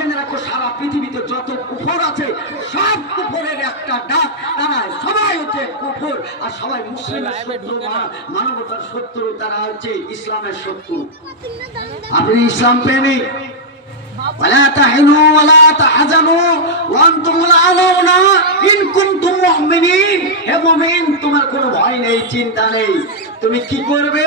জেনে রাখো সারা পৃথিবীতে যত কুফর আছে সব কুফরের একটা ডাক, তারা সবাই হচ্ছে কুফর আর সবাই মুসলিমের শত্রু, মানবতার শত্রু, তারা হচ্ছে ইসলামের শত্রু। আপনি ইসলাম প্রেমিক, ولا تهنوا ولا تحزنوا وانتم الاعلون ان كنتم مؤمنين। হে মুমিন, তোমার কোনো ভয় নেই, চিন্তা নেই। তুমি কি করবে?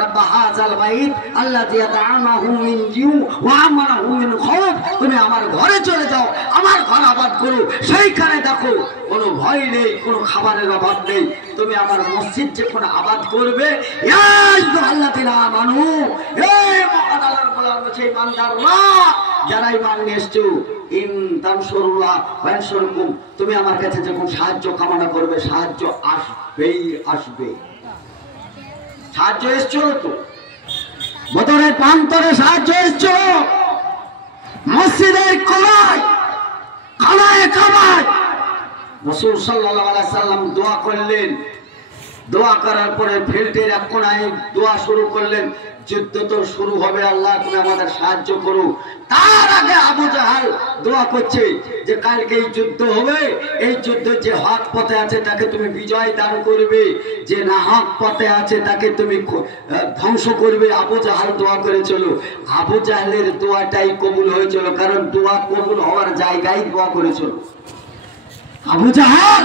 রব্ব হাযাল বাইত আল্লাযী আত'আমাহু মিন জিউ ওয়া আমানাহু মিন খাউফ। তুমি আমার ঘরে চলে যাও, আমার ঘর আবাদ করো, সেইখানে দেখো কোনো ভয় নেই, কোনো খাবারের অভাব নেই। তুমি আমার মসজিদ যখন আবাদ করবে, ইয়া আইয়ুহাল্লাযীনা আমানু, হে মহান আল্লাহর গোলাম সেই বান্দারা যারা ঈমান নিয়ে এসেছো, ইন তানসুরুল্লাহ ওয়া ইয়ানসুরকুম, তুমি আমার কাছে যখন সাহায্য কামনা করবে, সাহায্য আসবেই আসবে। সাহায্য এসেছিল তো, বদরের প্রান্তরে সাহায্য এসেছিল, মসজিদের কোনায় খানায় কাবায় রাসূল সাল্লাল্লাহু আলাইহি সাল্লাম দোয়া করলেন। দোয়া করার পরে ফিল্ডের এক কোনায় দোয়া শুরু করলেন, যুদ্ধ তো শুরু হবে, আল্লাহ তুমি আমাদের সাহায্য করো। তার আগে আবু জাহাল দোয়া করছে যে কালকে এই যুদ্ধ হবে, এই যুদ্ধে যে হক পথে আছে তাকে তুমি বিজয় দান করবে, যে না হক পথে আছে তাকে তুমি ধ্বংস করবে। আবু জাহাল দোয়া করেছিল, আবু জাহালের দোয়াটাই কবুল হয়েছিল, কারণ দোয়া কবুল হওয়ার জায়গায় দোয়া করেছিল। আবু জাহাল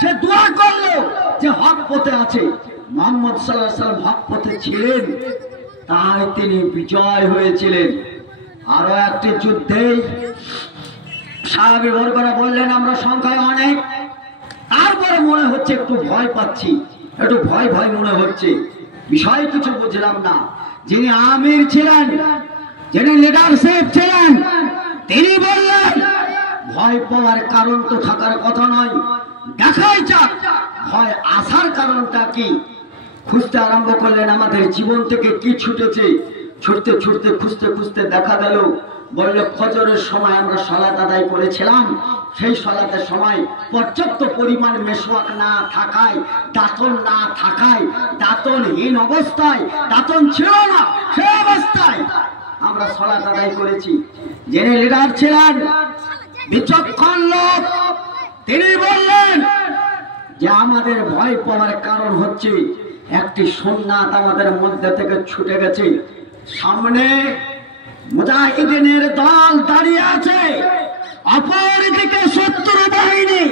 সে দোয়া করলো যে হক পথে আছে, মুহাম্মদ সাল্লাল্লাহু আলাইহি ওয়াসাল্লাম হক পথে ছিলেন, তাই তিনি বিজয় হয়েছিলেন। আরো একটি যুদ্ধে সাহাবী বর্গরা বললেন আমরা সংখ্যায় অনেক, তারপরে মনে হচ্ছে একটু ভয় পাচ্ছি, একটু ভয় ভয় মনে হচ্ছে, বিষয় কিছু বুঝলাম না। যিনি আমির ছিলেন, যিনি লিডারশিপ ছিলেন, তিনি বললেন ভয় পাওয়ার কারণ তো থাকার কথা নয়, দেখাই যাক ভয় আসার কারণটা কি। খুঁজতে আরম্ভ করলেন, আমাদের জীবন থেকে কি ছুটেছে। ছুটতে ছুটতে খুঁজতে খুঁজতে দেখা গেল, বলল ফজরের সময় আমরা সালাত আদায় করেছিলাম, সেই সালাতের সময় পর্যাপ্ত পরিমাণ মেশওয়াক না থাকায়, দাঁতন না থাকায়, দাঁতনহীন অবস্থায়, দাঁতন ছিল না, সেই অবস্থায় আমরা সালাত আদায় করেছি। যিনি লিডার ছিলেন, বিচক্ষণ লোক, তিনি বললেন যে আমাদের ভয় পাওয়ার কারণ হচ্ছে একটি সুন্নাত আমাদের মধ্যে থেকে ছুটে গেছে। সামনে মুজাহিদিনের দল দাঁড়িয়ে আছে, অপরদিকে শত্রু বাহিনী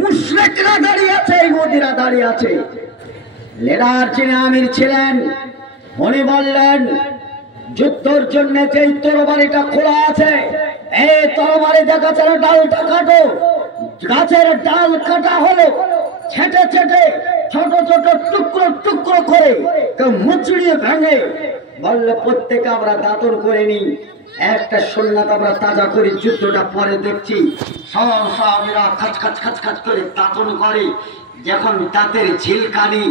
মুশরিকরা দাঁড়িয়ে আছে, ইহুদিরা দাঁড়িয়ে আছে। লিডার যিনি আমির ছিলেন, উনি বললেন যুদ্ধের জন্য যে তরবারিটা খোলা আছে, এই তরবারি গাছের ডালটা কাটো। গাছের ডাল কাটা হলো, ছেটে ছেটে ছোট ছোট টুকরো টুকরো করে কেউ মুচড়িয়ে ভেঙে বললে প্রত্যেকে আমরা দাঁতন করে নিই, একটা সুন্নাত আমরা তাজা করি, যুদ্ধটা পরে দেখছি। সাহাবীরা খাচ খাচ খাচ খাচ করে দাঁতন করে। যখন দাঁতের ঝিলকানি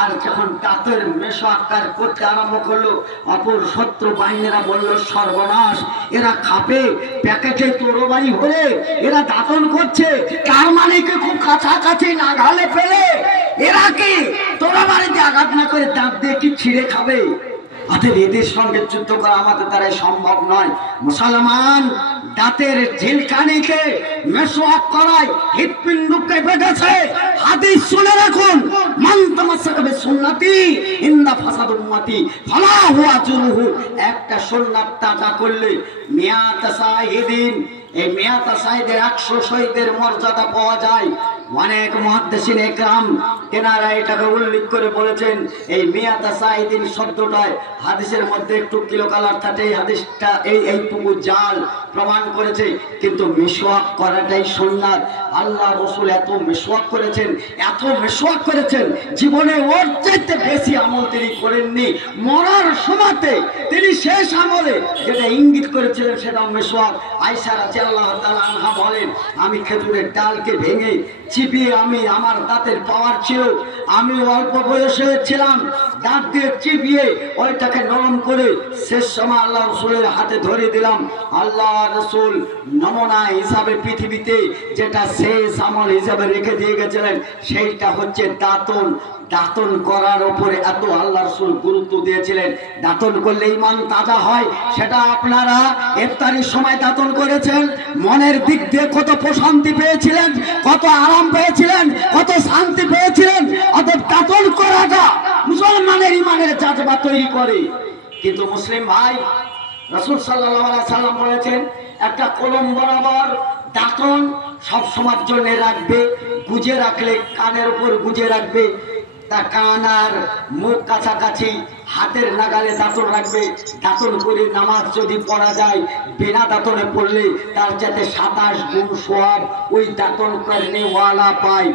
আর যখন দাঁতের মেশাকার করতে আরম্ভ করলো, অপর শত্রু বাহিনীরা বলল সর্বনাশ, এরা খাপে প্যাকেটে তরবারি হলে এরা দাঁতন করছে, তার মানে কি খুব কাছাকাছি না ঢালে ফেলে এরা কি তরবারিতে আঘাত না করে দাঁত দিয়ে কি ছিঁড়ে খাবে? অতএব এদের সঙ্গে যুদ্ধ করা আমাদের দ্বারা সম্ভব নয়। মুসলমান দাঁতের ঝিলকানিকে মেশওয়াক করায় হৃৎপিণ্ডকে বেঁধেছে। হাদিস শুনে রাখুন, মান তামাসসাকা বিসুন্নতি ইন্না ফাসাদ উম্মতি ফালা হুয়া আজরুহু। একটা সুন্নাত তাজা করলে মিয়াত শাহিদিন, এই মিয়াত শাহিদের 100 শহীদের মর্যাদা পাওয়া যায়। অনেক মুহাদ্দিসিন ইকরাম তেনারা এটাকে উল্লেখ করে বলেছেন, এই মিয়াত শাহিদিন শব্দটায় হাদিসের মধ্যে একটু কিলোকালার থাকে, এই হাদিসটা এইটুকু জাল প্রমাণ করেছে, কিন্তু মিশওয়াক করাটাই সুন্নাত। আল্লাহ রাসূল এত মিশওয়াক করেছেন, এত মিশওয়াক করেছেন, জীবনে ওর চাইতে বেশি আমল তিনি করেননি। মরার সময়তে তিনি শেষ আমলে যেটা ইঙ্গিত করেছিলেন সেটা মিশওয়াক। আয়েশা রাদিয়াল্লাহু তাআলা আনহা বলেন, আমি খেজুরের ডালকে ভেঙে চিবিয়ে আমি আমার দাঁতের পাওয়ার ছিল, আমি অল্প বয়সে ছিলাম, দাঁত দিয়ে চিবিয়ে ওইটাকে নরম করে শেষ সময় আল্লাহ রসুলের হাতে ধরে দিলাম। আল্লাহ রসুল নমুনা হিসাবে পৃথিবীতে যেটা শেষ আমল হিসাবে রেখে দিয়ে গেছিলেন সেইটা হচ্ছে দাঁতন। দাঁতন করার উপরে এত আল্লাহ রসুল গুরুত্ব দিয়েছিলেন। দাঁতন করলে ইমান তাজা হয়। সেটা আপনারা ইফতারির সময় দাঁতন করেছেন, মনের দিক দিয়ে কত প্রশান্তি পেয়েছিলেন, কত আরাম পেয়েছিলেন, কত শান্তি পেয়েছিলেন। অতএব দাঁতন করাটা মুসলমানের ইমানের জাজবা তৈরি করে। কিন্তু মুসলিম ভাই, রাসূল সাল্লাল্লাহু আলাইহি সাল্লাম বলেছেন একটা কলম বরাবর দাঁতন সব সময়ের জন্য রাখবে, গুজে রাখলে কানের উপর গুজে রাখবে, তা কান আর মুখ কাছাকাছি হাতের নাগালে দাঁতন রাখবে। দাঁতন করে নামাজ যদি পড়া যায়, বিনা দাঁতনে পড়লে তার যাতে 27 গুণ সওয়াব ওই দাঁতন করনেওয়ালা পায়।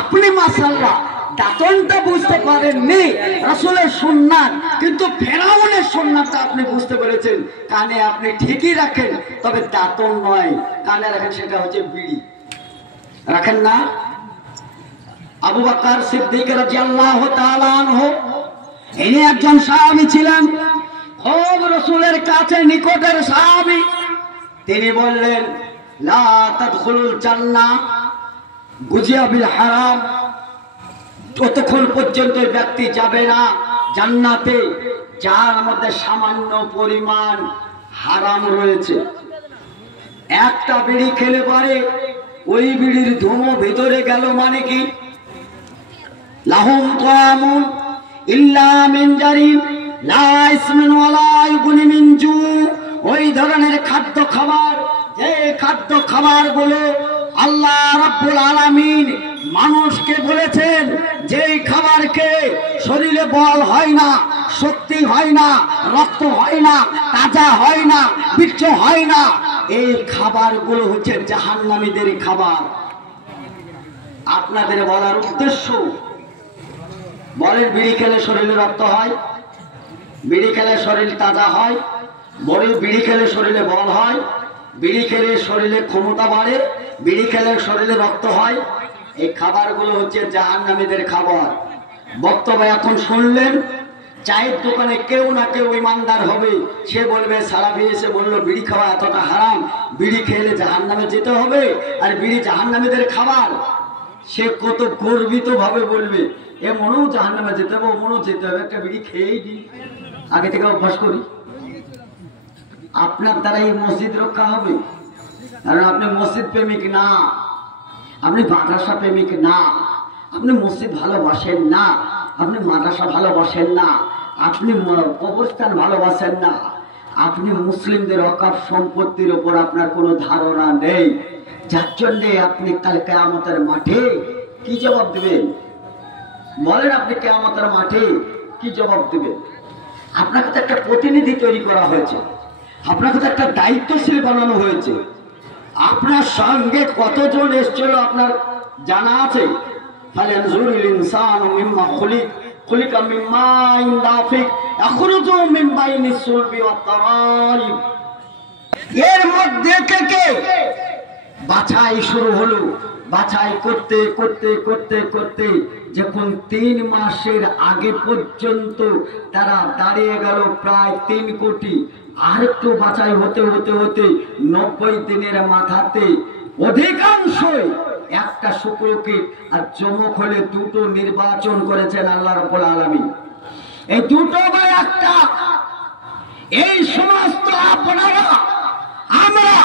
আপনি মাশাআল্লাহ দাঁতনটা বুঝতে পারেননি রাসূলের সুন্নাত, কিন্তু ফেরাউনের সুন্নাতটা আপনি বুঝতে পেরেছেন। কানে আপনি ঠিকই রাখেন, তবে দাঁতন নয়, কানে রাখেন, সেটা হচ্ছে বিড়ি রাখেন না। আবু বকর সিদ্দিক রাদিয়াল্লাহু তাআলা আনহু ইনি একজন সাহাবী ছিলেন, খুব রাসূলের কাছে নিকটের সাহাবী। তিনি বললেন লা তাদখুলুল জান্নাহ গুজিয়া বিল হারাম, ততক্ষণ পর্যন্ত ব্যক্তি যাবে না জান্নাতে যার মধ্যে সামান্য পরিমাণ হারাম রয়েছে। একটা বিড়ি খেলে পরে ওই বিড়ির ধুমো ভিতরে গেল মানে কি, লাহুম তাআমুন ইল্লা মিন জারিম লা ইসমিন ওয়ালা ইগুনি মিন জু। ওই ধরনের খাদ্য খাবার, যে খাদ্য খাবারগুলো আল্লাহ রাব্বুল আলামিন মানুষকে বলেছেন যে খাবারকে শরীরে বল হয় না, শক্তি হয় না, রক্ত হয় না, তাজা হয় না, বীর্য হয় না, এই খাবারগুলো হচ্ছে জাহান্নামীদের খাবার। আপনাদের বলার উদ্দেশ্য, বলেন বিড়ি খেলে শরীরে রক্ত হয়, বিড়ি খেলে শরীর তাজা হয়, বিড়ি খেলে শরীরে বল হয়, বিড়ি খেলে শরীরে ক্ষমতা বাড়ে, বিড়ি খেলে শরীরে রক্ত হয়। এই খাবারগুলো হচ্ছে জাহান্নামীদের খাবার। বক্তব্য এখন শুনলেন, চায়ের দোকানে কেউ না কেউ ইমানদার হবে, সে বলবে সালাফি এসে বললো বিড়ি খাওয়া এতটা হারাম, বিড়ি খেলে জাহান্নামে যেতে হবে, আর বিড়ি জাহান্নামীদের খাবার। সে কত গর্বিত ভাবে বলবে এ মনেও জাহান্নামে যেতে হবে, ও মনেও যেতে হবে, একটা বিড়ি খেয়েই দিই, আগে থেকে অভ্যাস করি। আপনার দ্বারা এই মসজিদ রক্ষা হবে, কারণ আপনি মসজিদ প্রেমিক না, আপনি মাদ্রাসা প্রেমিক না, আপনি মসজিদ ভালোবাসেন না, আপনি মাদ্রাসা ভালোবাসেন না, আপনি কবরস্থান ভালোবাসেন না, আপনি মুসলিমদের ওয়াকফ সম্পত্তির উপর আপনার কোনো ধারণা নেই, যার জন্যে আপনি কাল কিয়ামতের মাঠে কি জবাব দেবেন? বলেন, আপনি কিয়ামতের মাঠে কি জবাব দেবেন? আপনাকে তো একটা প্রতিনিধি তৈরি করা হয়েছে, আপনাকে তো একটা দায়িত্বশীল বানানো হয়েছে। আপনার সঙ্গে কতজন এসেছিল আপনার জানা আছে? ফালানজুরিল ইনসানু মিম্মা খুলিকা মিন মাইন দাফিক ইয়াখরুজু মিন বাইনিস সুলবি ওয়াত তারাইব। এর মধ্যে থেকে বাছাই শুরু হলো। বাছাই করতে করতে করতে করতে যখন 3 মাসের আগে পর্যন্ত তারা দাঁড়িয়ে গেল প্রায় 3 কোটি, আর একটু বাছাই হতে হতে হতে 90 দিনের মাথাতে অধিকাংশই একটা শুক্রকে আর চমক হলে 2টো নির্বাচন করেছেন আল্লাহ রাব্বুল আলামিন। এই 2টো বা একটা, এই সমস্ত আপনারা আমরা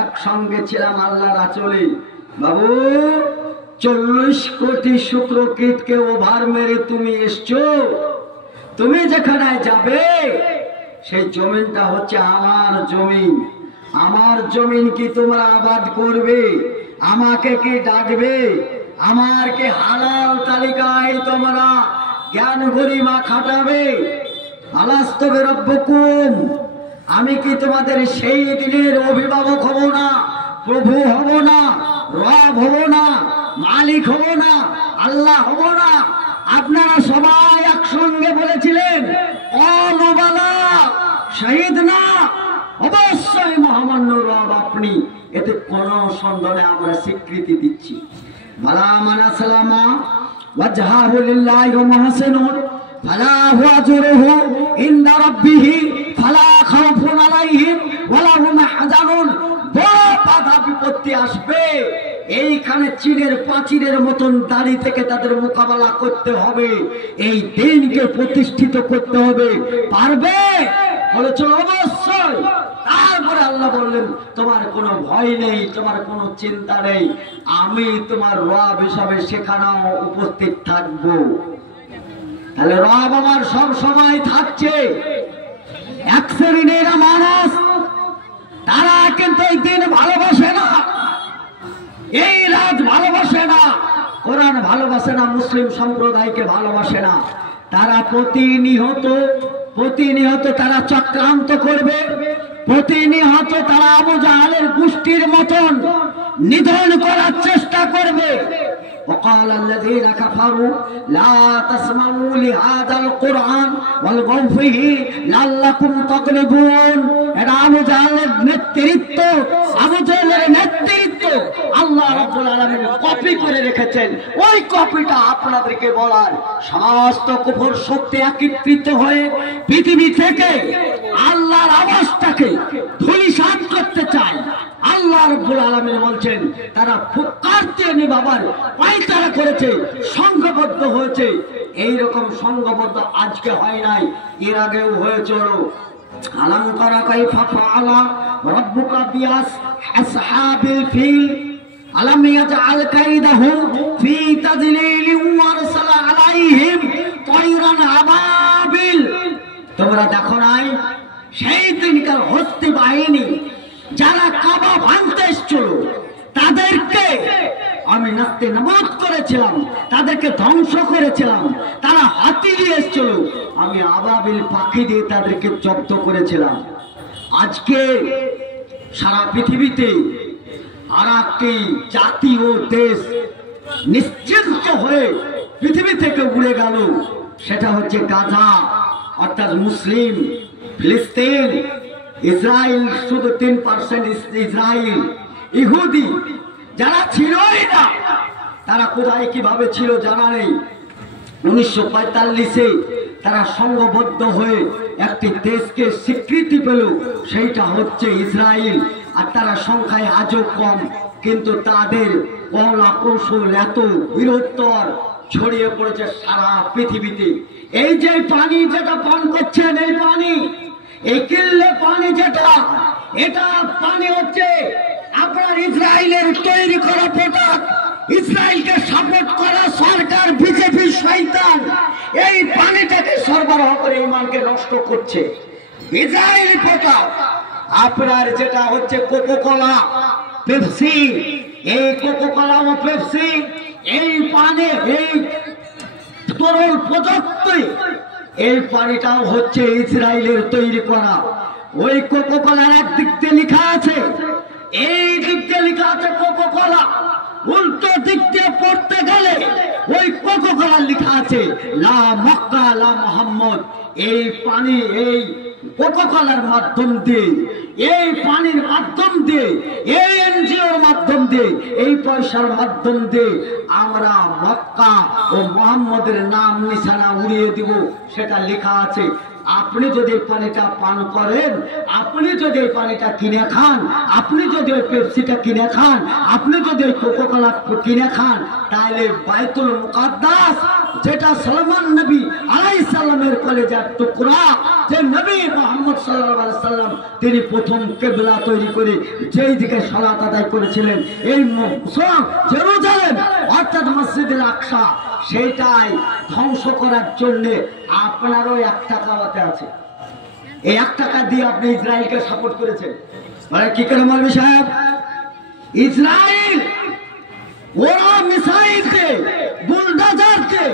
একসঙ্গে ছিলাম আল্লাহর আঁচলে। বাবু, 40 কোটি শুক্র কীটকে ওভার মেরে তুমি এসছো, তুমি যেখানে যাবে সেই জমিনটা হচ্ছে আমার জমিন। আমার জমিন কি তোমরা আবাদ করবে? আমাকে কি ডাকবে? আমার কি হালাল তালিকায় তোমরা জ্ঞান গরিমা খাটাবে? আলাস্তু বিরাব্বিকুম, আমি কি তোমাদের সেই দিনের অভিভাবক হব না, প্রভু হব না, রব হব না, মালিক হব না, আল্লাহ হব না? আপনারা সবাই একসঙ্গে বলেছিলেন ক্বালু বালা, শহীদ না, অবশ্যই মহামান্য রব আপনি। এতে কোন সন্দেহে আমরা স্বীকৃতি দিচ্ছি। বালা মান আসলামা ওয়াজহাহু লিল্লাহি ওয়া মুহসিনুন ফালা হুয়া আজরুহু ইনদা রাব্বিহি ফালা খাউফুন আলাইহিম ওয়া লাহুম হাযানুন। বাধা বিপত্তি আসবে, এইখানে চীনের প্রাচীরের মতন দাঁড়িয়ে থেকে তাদের মোকাবেলা করতে হবে, এই দিনকে প্রতিষ্ঠিত করতে হবে। পারবে? বলেছিল অবশ্যই। তারপরে আল্লাহ বললেন তোমার কোনো ভয় নেই, তোমার কোনো চিন্তা নেই, আমি তোমার রব হিসাবে সেখানেও উপস্থিত থাকবো। তাহলে রব আমার সব সময় থাকছে। এক শ্রেণীর মানুষ তারা কিন্তু এই দিন ভালোবাসে না, এই রাজ ভালোবাসে না, কোরআন ভালোবাসে না, মুসলিম সম্প্রদায়কে ভালোবাসে না। তারা প্রতিনিয়ত তারা চক্রান্ত করবে, প্রতিনিয়ত তারা আবু জাহালের গোষ্ঠীর মতন নিধন করার চেষ্টা করবে। وقال الذين كفروا لا تسمعوا لهذا القرآن والغوا فيه لعلكم تغلبون। এটা আবু জাহলের নেতৃত্ব, আবু জাহলের নেতৃত্ব আল্লাহ রাব্বুল আলামিন কপি করে রেখেছেন। ওই কপিটা আপনাদেরকে বলার, সমস্ত কুফর শক্তি একত্রিত হয়ে পৃথিবী থেকে আল্লাহর আওয়াজটাকে ধূলিসাৎ করতে চায়। আল্লাহ রাব্বুল আলামিন বলছেন তারা ফুৎকারতে নিবাবার পায়তারা করেছে, সংঘবদ্ধ হয়েছে। এই রকম সংঘবদ্ধ আজকে হয় নাই, এর আগেও হয়েছিল। আলাম তারা কাইফা ফাআলা রাব্বুকা বিআসহাবিল ফিল আলাম ইয়াজআল কাইদাহুম ফি তাদলিলিন ওয়া আরসালা আলাইহিম তায়রান আবাবিল। তোমরা দেখো নাই সেই দিনকার হস্তি বাহিনী যারা কাবা ভাঙতে এসেছিল তাদেরকে আমি নাস্তে নাবুদ করেছিলাম, তাদেরকে ধ্বংস করেছিলাম। তারা হাতি নিয়ে এসেছিল, আমি আবাবিল পাখি দিয়ে তাদেরকে জব্দ করেছিলাম। আজকে সারা পৃথিবীতে আর একটি জাতি ও দেশ নিশ্চিন্ত হয়ে পৃথিবী থেকে উড়ে গেল, সেটা হচ্ছে গাজা, অর্থাৎ মুসলিম ফিলিস্তিন। ইসরায়েল শুধু 3% ইসরায়েল। ইহুদি যারা ছিলই না, তারা কোথায় কিভাবে ছিল জানা নেই। 1945-এ তারা সংঘবদ্ধ হয়ে একটি দেশকে স্বীকৃতি পেল, সেইটা হচ্ছে ইসরায়েল। আর তারা সংখ্যায় আজও কম, কিন্তু তাদের কলা কৌশল এত বৃহত্তর ছড়িয়ে পড়েছে সারা পৃথিবীতে। এই যে পানি যেটা পান করছেন, এই পানি, এই কিল্লে পানি যেটা, এটা পানি হচ্ছে আপনার ইসরায়েলের তৈরি করা প্রোডাক্ট। ইসরায়েলকে সাপোর্ট করা সরকার, বিজেপি শয়তান এই পানিটাকে সরবরাহ করে ইমানকে নষ্ট করছে। ইসরায়েলি প্রোডাক্ট আপনার যেটা হচ্ছে কোকোকোলা, পেপসি, এই কোকোকোলা ও পেপসি, এই পানি, এই তরল পদার্থ, এই পানিটাও হচ্ছে ইসরায়েলের তৈরি করা। ওই কোকোকোলার একদিক দিয়ে লেখা আছে, এই দিক দিয়ে লেখা আছে কোকোকোলা, উল্টো দিক দিয়ে পড়তে গেলে ওই কোকোকোলার লেখা আছে লা মক্কা লা মুহাম্মদ। এই পানি, এই কোকোকোলার মাধ্যম দিয়ে, এই পানির মাধ্যম দিয়ে, এই এনজিওর মাধ্যম দিয়ে, এই পয়সার মাধ্যম দিয়ে আমরা মক্কা ও মুহাম্মদের নাম নিশানা উড়িয়ে দিব, সেটা লেখা আছে। আপনি যদি এই পানিটা পান করেন, আপনি যদি এই পানিটা কিনে খান, আপনি যদি ওই পেপসিটা কিনে খান, আপনি যদি ওই কোকোকোলা কিনে খান, তাহলে বাইতুল মুকাদ্দাস, যেটা সলমান নবী আলাইহিস সালামের কলেজার টুকরা, যে নবী মুহাম্মদ সাল্লাল্লাহু আলাইহি সাল্লাম তিনি প্রথম কিবলা তৈরি করে যেই দিকে সালাত আদায় করেছিলেন, এই জেরুজালেম অর্থাৎ মসজিদুল আকসা, সেইটাই ধ্বংস করার জন্য আপনারও 1 টাকা হাতে আছে। এই 1 টাকা দিয়ে আপনি ইসরায়েলকে সাপোর্ট করেছেন। মানে কি করে মৌলভী সাহেব? ইসরায়েল ওরা মিসাইলকে, বুলডোজারকে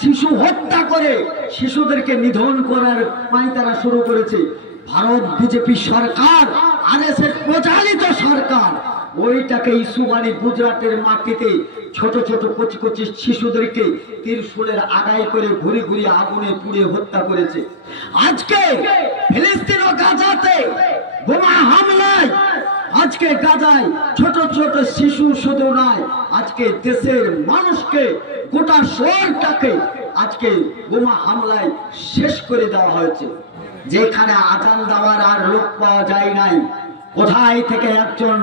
শিশু হত্যা করে শিশুদেরকে নিধন করার পায়তারা শুরু করেছে। ভারত বিজেপি সরকার, আরএসএস প্রচালিত সরকার, ওইটাকে ইস্যুবাণী গুজরাটের মাটিতে ছোট ছোট কচি কচি শিশুদেরকে ত্রিশূলের আগায় করে ঘুরে ঘুরে আগুনে পুড়ে হত্যা করেছে। আজকে ফিলিস্তিন ও গাজাতে বোমা হামলায় আজকে গাজায় ছোট ছোট শিশু শুধু নয়, আজকে দেশের মানুষকে, গোটা শহরটাকে আজকে বোমা হামলায় শেষ করে দেওয়া হয়েছে। যেখানে আজান দেওয়ার আর লোক পাওয়া যায় নাই, কোথায় থেকে একজন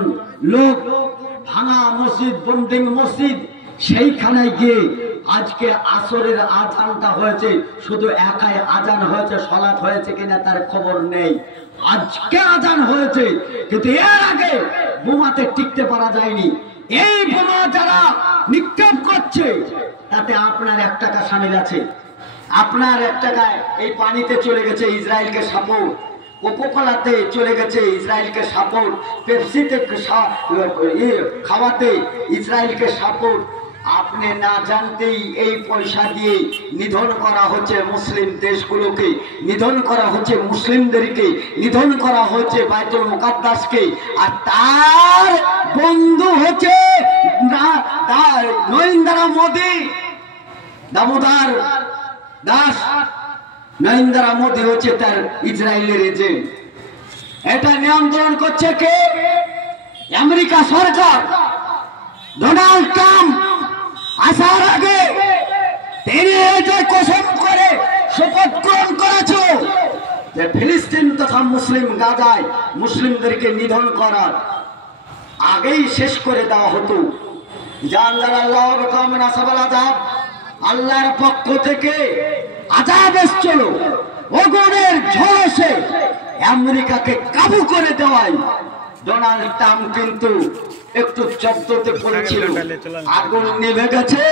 লোক ভাঙা মসজিদ, বন্দিং মসজিদ, সেইখানে গিয়ে আজকে আসরের আজানটা হয়েছে, শুধু একাই আজান হয়েছে, সালাত হয়েছে কিনা তার খবর নেই। আজকে আজান হয়েছে, কিন্তু এর আগে বোমাতে টিকতে পারা যায়নি। এই বোমা যারা নিক্ষেপ করছে তাতে আপনার 1 টাকা শামিল আছে। আপনার 1 টাকায় এই পানিতে চলে গেছে ইসরায়েলকে সাপোর্ট, কোকোকোলাতে চলে গেছে ইসরায়েলকে সাপোর্ট, পেপসিতে খাওয়াতে ইসরায়েলকে সাপোর্ট। আপনি না জানতেই এই পয়সা দিয়ে নিধন করা হচ্ছে মুসলিম দেশগুলোকে, নিধন করা হচ্ছে মুসলিমদেরকে, নিধন করা হচ্ছে বাইতুল মুকাদ্দাসকে। আর তার বন্ধু হচ্ছে নরেন্দ্র মোদী, দামোদর দাস নরেন্দ্র মোদী হচ্ছে তার ইসরায়েলের এজেন্ট। এটা নিয়ন্ত্রণ করছে কে? আমেরিকা সরকার। ডোনাল্ড ট্রাম্প আসার আগে তিনি যে কসম করে শপথ গ্রহণ করেছে যে ফিলিস্তিন তথা মুসলিম গাজায় মুসলিমদেরকে নিধন করার আগেই শেষ করে দেওয়া হতো। আল্লাহর পক্ষ থেকে আযাব এসেছিল, আগুনের ঝড় এসে আমেরিকাকে কাবু করে দেওয়ায় ডোনাল্ড ট্রাম্প কিন্তু একটু জব্দতে পড়েছিল। আগুন নেমে গেছে,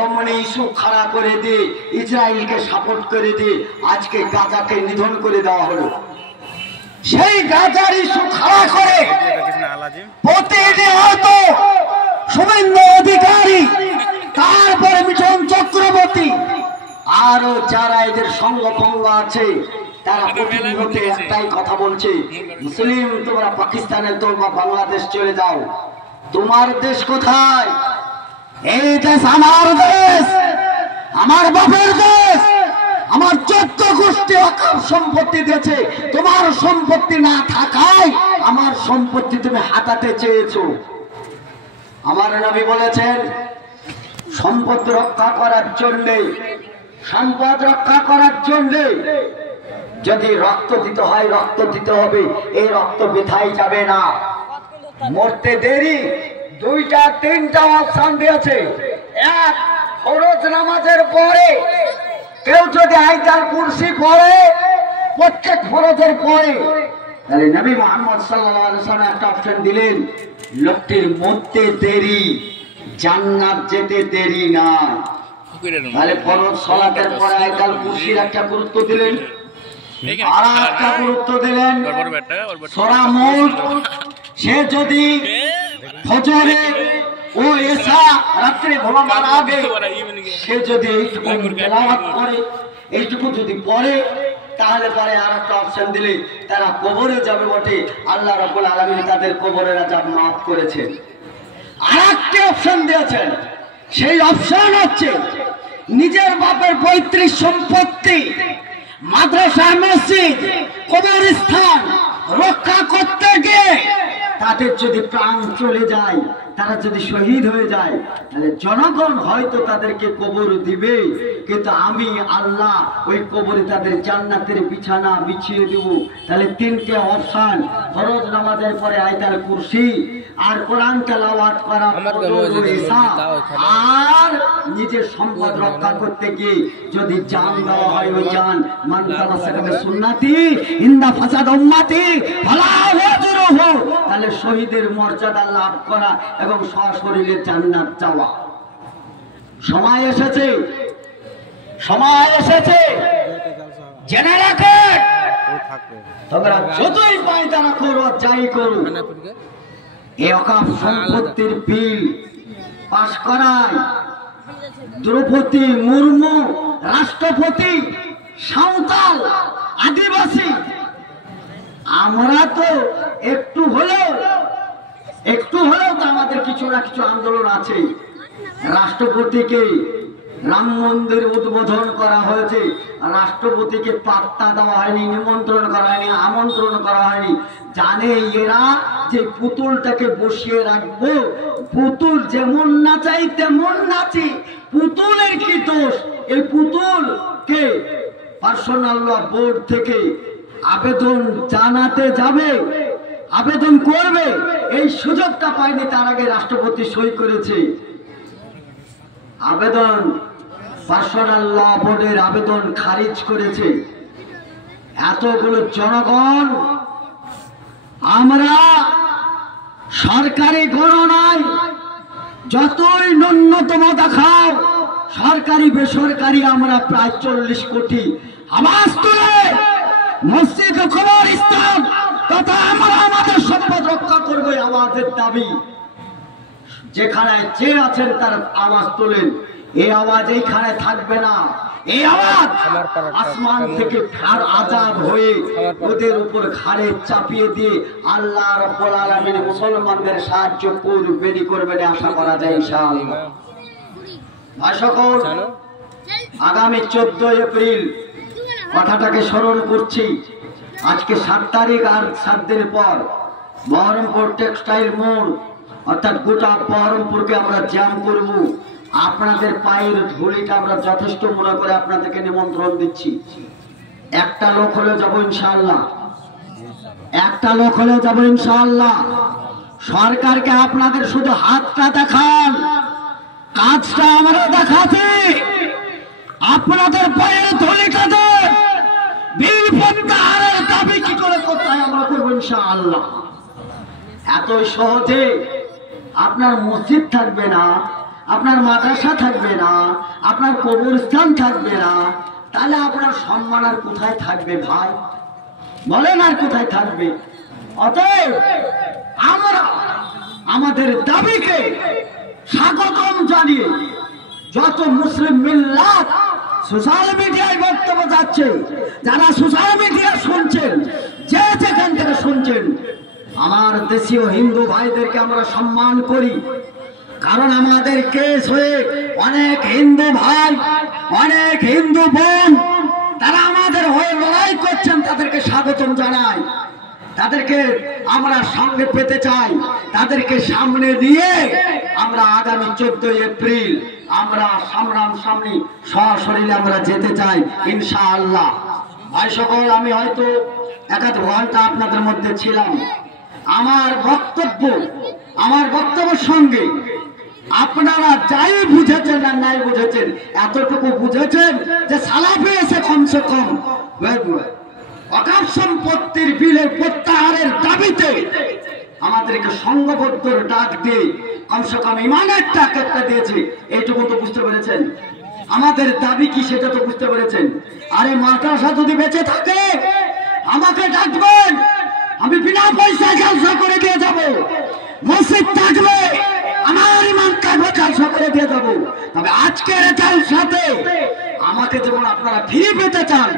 অমনি ইস্যু খাড়া করে দিয়ে ইসরায়েলকে সাপোর্ট করে দিয়ে আজকে গাজাকে নিধন করে দেওয়া হলো। সেই গাজার ইস্যু খাড়া করে প্রতিনিয়ত শুভেন্দু অধিকারী, তারপরে মিঠুন চক্রবর্তী, আরো যারা এদের সঙ্গভঙ্গ আছে, তারা প্রতিনিয়ত একটাই কথা বলছে, মুসলিম তোমরা পাকিস্তানে তোমরা বাংলাদেশ চলে যাও। তোমার দেশ কোথায়? এই দেশ আমার দেশ, আমার বাপের দেশ, আমার 14 গোষ্ঠী অকাল সম্পত্তি দিয়েছে। তোমার সম্পত্তি না থাকায় আমার সম্পত্তি তুমি হাতাতে চেয়েছো। আমার নবী বলেছেন, সম্পদ রক্ষা করার জন্য, সম্পদ রক্ষা করার জন্য যদি রক্ত দিতে হয় রক্ত দিতে হবে, এই রক্ত বৃথায় যাবে না। মরতে দেরি 2টা 3টা অপশন দিয়েছে। এক, ফরজ নামাজের পরে কেউ যদি আয়াতুল কুরসি পড়ে, প্রত্যেক ফরজের পরে, তাহলে নবী মুহাম্মদ সাল্লাল্লাহু আলাইহি ওয়াসাল্লাম একটা অপশন দিলেন, লোকটির মরতে দেরি, জান্নাত যেতে দেরি না। তাহলে ফরজ সালাতের পরে আয়াতুল কুরসির একটা গুরুত্ব দিলেন, আর একটা গুরুত্ব দিলেন সূরা মুলক। সে যদি ফজরে ও এশা রাত্রে ঘুমাবার আগে সে যদি এইটুকু তেলাওয়াত করে, এইটুকু যদি পড়ে, তাহলে পরে আর একটা অপশন দিলে তারা কবরে যাবে বটে, আল্লাহ রাব্বুল আলামিন তাদের কবরের আযাব মাফ করেছেন। আর একটা অপশন দিয়েছেন, সেই অপশন হচ্ছে নিজের বাপের পৈতৃক সম্পত্তি, মাদ্রাসা, মসজিদ, কবরস্থান রক্ষা করতে গিয়ে তাদের যদি প্রাণ চলে যায়, তারা যদি শহীদ হয়ে যায়, তাহলে জনগণ হয়তো তাদেরকে কবর দিবে, কিন্তু আমি আল্লাহ ওই কবরে তাদের জান্নাতের বিছানা বিছিয়ে দেব। তাহলে 3টে অপশন, ফরজ নামাজের পরে আয়াতুল কুরসি, আর কোরআন তেলাওয়াত করা, আর নিজের সম্পদ রক্ষা করতে গিয়ে যদি জান দেওয়া হয়, ওই জান মান তামাসসাকা বিসুন্নতি ইনদা ফাসাদ উম্মতি ফালা ওয়াজরুহু, তাহলে শহীদের মর্যাদা লাভ করা এবং সশরীরে জান্নাত যাওয়া। সময় এসেছে, সময় এসেছে, জেনে রাখেন তোমরা যতই পায়তারা করো, যাই করো, এই অকাপ সম্পত্তির বিল পাশ করায় দ্রৌপদী মুর্মু রাষ্ট্রপতি, সাঁওতাল, আদিবাসী, আমরা তো একটু হলেও তো আমাদের কিছু না কিছু আন্দোলন আছে। রাষ্ট্রপতিকে রাম মন্দির উদ্বোধন করা হয়েছে, রাষ্ট্রপতিকে পাত্তা দেওয়া হয়নি, নিমন্ত্রণ করা হয়নি, আমন্ত্রণ করা হয়নি। জানে এরা যে পুতুলটাকে বসিয়ে রাখবো, পুতুল যেমন নাচাই তেমন নাচে, পুতুলের কি দোষ? এই পুতুলকে পার্সোনাল ল বোর্ড থেকে আবেদন জানাতে যাবে, আবেদন করবে, এই সুযোগটা পায়নি, তার আগে রাষ্ট্রপতি সই করেছে। আবেদন পার্সোনাল ল বোর্ডের আবেদন খারিজ করেছে। এতগুলো জনগণ আমরা সরকারি গণনায় যতই ন্যূনতম দেখাও, সরকারি বেসরকারি আমরা প্রায় 40 কোটি আওয়াজ তুলে মসজিদ কবরস্থান তথা আমরা আমাদের সম্পদ রক্ষা করবো, আমাদের দাবি। যেখানে যে আছেন তার আওয়াজ তোলেন, এই আওয়াজ এইখানে থাকবে না, এই আওয়াজ আসমান থেকে ফের আযাব হয়ে ওদের উপর ঘাড়ে চাপিয়ে দিয়ে আল্লাহ রাব্বুল আলামিন মুসলমানদের সাহায্য করবেন আশা করা যায় ইনশাআল্লাহ। ভাই সকল, আগামী 14 এপ্রিল কথাটাকে স্মরণ করছি। আজকে 7 তারিখ, আর 7 দিন পর বহরমপুর টেক্সটাইল মোড় অর্থাৎ গোটা বহরমপুরকে আমরা জ্যাম করব। আপনাদের পায়ের ধুলিটা আমরা যথেষ্ট মনে করে আপনাদেরকে নিমন্ত্রণ দিচ্ছি। একটা লোক হলে যাবো ইনশাআল্লাহ, একটা লোক হলে যাবো ইনশাআল্লাহ। সরকারকে আপনাদের শুধু হাতটা দেখান, কাজটা আমরা দেখাচ্ছি। আপনাদের পায়ের ধুলিটা দেন, বিল প্রত্যাহারের দাবি কি করে করতে হয় আমরা করবো ইনশাআল্লাহ। এত সহজে আপনার মসজিদ থাকবে না, আপনার মাদ্রাসা থাকবে না, আপনার কবরস্থান থাকবে না, তাহলে আপনার সম্মান আর কোথায় থাকবে ভাই? বলেন আর কোথায় থাকবে? অতএব আমরা আমাদের দাবিকে স্বাগতম জানিয়ে যত মুসলিম মিল্লাত সোশ্যাল মিডিয়ায় বক্তব্য যাচ্ছে, যারা সোশ্যাল মিডিয়া শুনছেন, যে যেখান থেকে শুনছেন, আমার দেশীয় হিন্দু ভাইদেরকে আমরা সম্মান করি। কারণ আমাদের কেস হয়ে অনেক হিন্দু ভাই, অনেক হিন্দু বোন তারা আমাদের হয়ে লড়াই করছেন, তাদেরকে স্বাগতম জানাই। তাদেরকে আমরা সঙ্গে পেতে চাই, তাদেরকে সামনে দিয়ে আমরা আগামী 14 এপ্রিল আমরা সামনাসামনি সশরীরে আমরা যেতে চাই ইনশাআল্লাহ। ভাই সকল, আমি হয়তো 1-2 ঘন্টা আপনাদের মধ্যে ছিলাম। আমার বক্তব্যের সঙ্গে আপনারা যাই বুঝেছেন আর নাই বুঝেছেন, এতটুকু বুঝেছেন যে সালাফি এসে কমসে কম ওয়াকফ সম্পত্তির বিলের প্রত্যাহারের দাবিতে আমাদেরকে সংঘবদ্ধ ডাক দিয়ে কমসে কম ইমানের ডাক একটা দিয়েছে, এইটুকু তো বুঝতে পেরেছেন। আমাদের দাবি কি সেটা তো বুঝতে পেরেছেন। আরে মাদ্রাসা যদি বেঁচে থাকে আমাকে ডাকবেন, আমি বিনা পয়সায় জলসা করে দিয়ে যাব। মসজিদ থাকবে, আমার ইমাম থাকবে, জলসা করে দিয়ে যাব। তবে আজকের জলসাতে আমাকে যেমন আপনারা ফ্রি পেতে চান,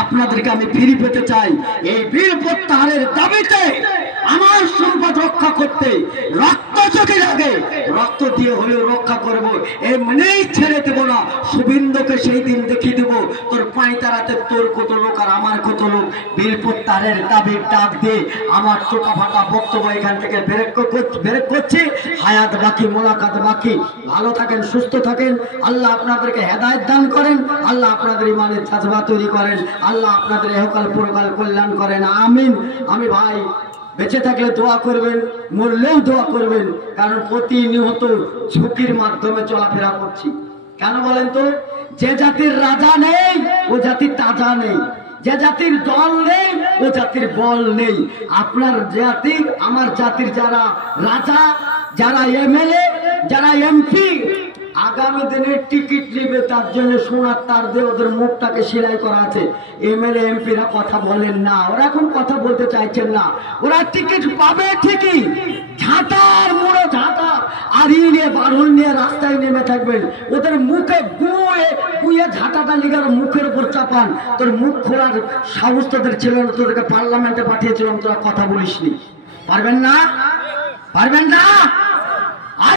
আপনাদেরকে আমি ফ্রি পেতে চাই। এই বিল প্রত্যাহারের দাবিতে আমার সম্পদ রক্ষা করতে রক্ত যদি লাগে রক্ত দিয়ে হলেও রক্ষা করব, এমনিই ছেড়ে দেবো না। শুভিন্দুকে সেই দিন দেখিয়ে দেবো তোর পাঁয়তারাতে তোর কত লোক আর আমার কত লোক। বিল প্রত্যাহারের দাবির ডাক দিয়ে আমার চোখা ফাটা বক্তব্য এখান থেকে ব্রেক করছি। হায়াত বাকি, মোলাকাত বাকি। ভালো থাকেন, সুস্থ থাকেন, আল্লাহ আপনাদেরকে হেদায়েত দান করেন, আল্লাহ আপনাদের ইমানের জাজবা তৈরি করেন, আল্লাহ আপনাদের ইহকাল পরকাল কল্যাণ করেন, আমিন। আমি ভাই বেঁচে থাকলে দোয়া করবেন, মরলেও দোয়া করবেন, কারণ প্রতিনিয়ত ঝুঁকির মাধ্যমে চলাফেরা করছি। কেন বলেন তো? যে জাতির রাজা নেই ও জাতির তাজা নেই, যে জাতির দল নেই ও জাতির বল নেই। আপনার জাতির, আমার জাতির যারা রাজা, যারা এমএলএ, যারা এমপি, আগামী দিনে টিকিট নেবে তার জন্য সোনার তার দিয়ে ওদের মুখটাকে সেলাই করা আছে। এমএলএ এমপিরা কথা বলেন না, ওরা এখন কথা বলতে চাইছেন না। ওরা টিকিট পাবে ঠিকই, ঝাঁটার মুড়ো ঝাঁটা আর নিয়ে বারুল নিয়ে রাস্তায় নেমে থাকবেন। ওদের মুখে গুয়ে ঝাঁটাটা লিগার মুখের উপর চাপান। তোর মুখ খোলার সাহস তোদের ছিল না, তোদেরকে পার্লামেন্টে পাঠিয়েছিলাম, তোরা কথা বলিসনি। পারবেন না, পারবেন না।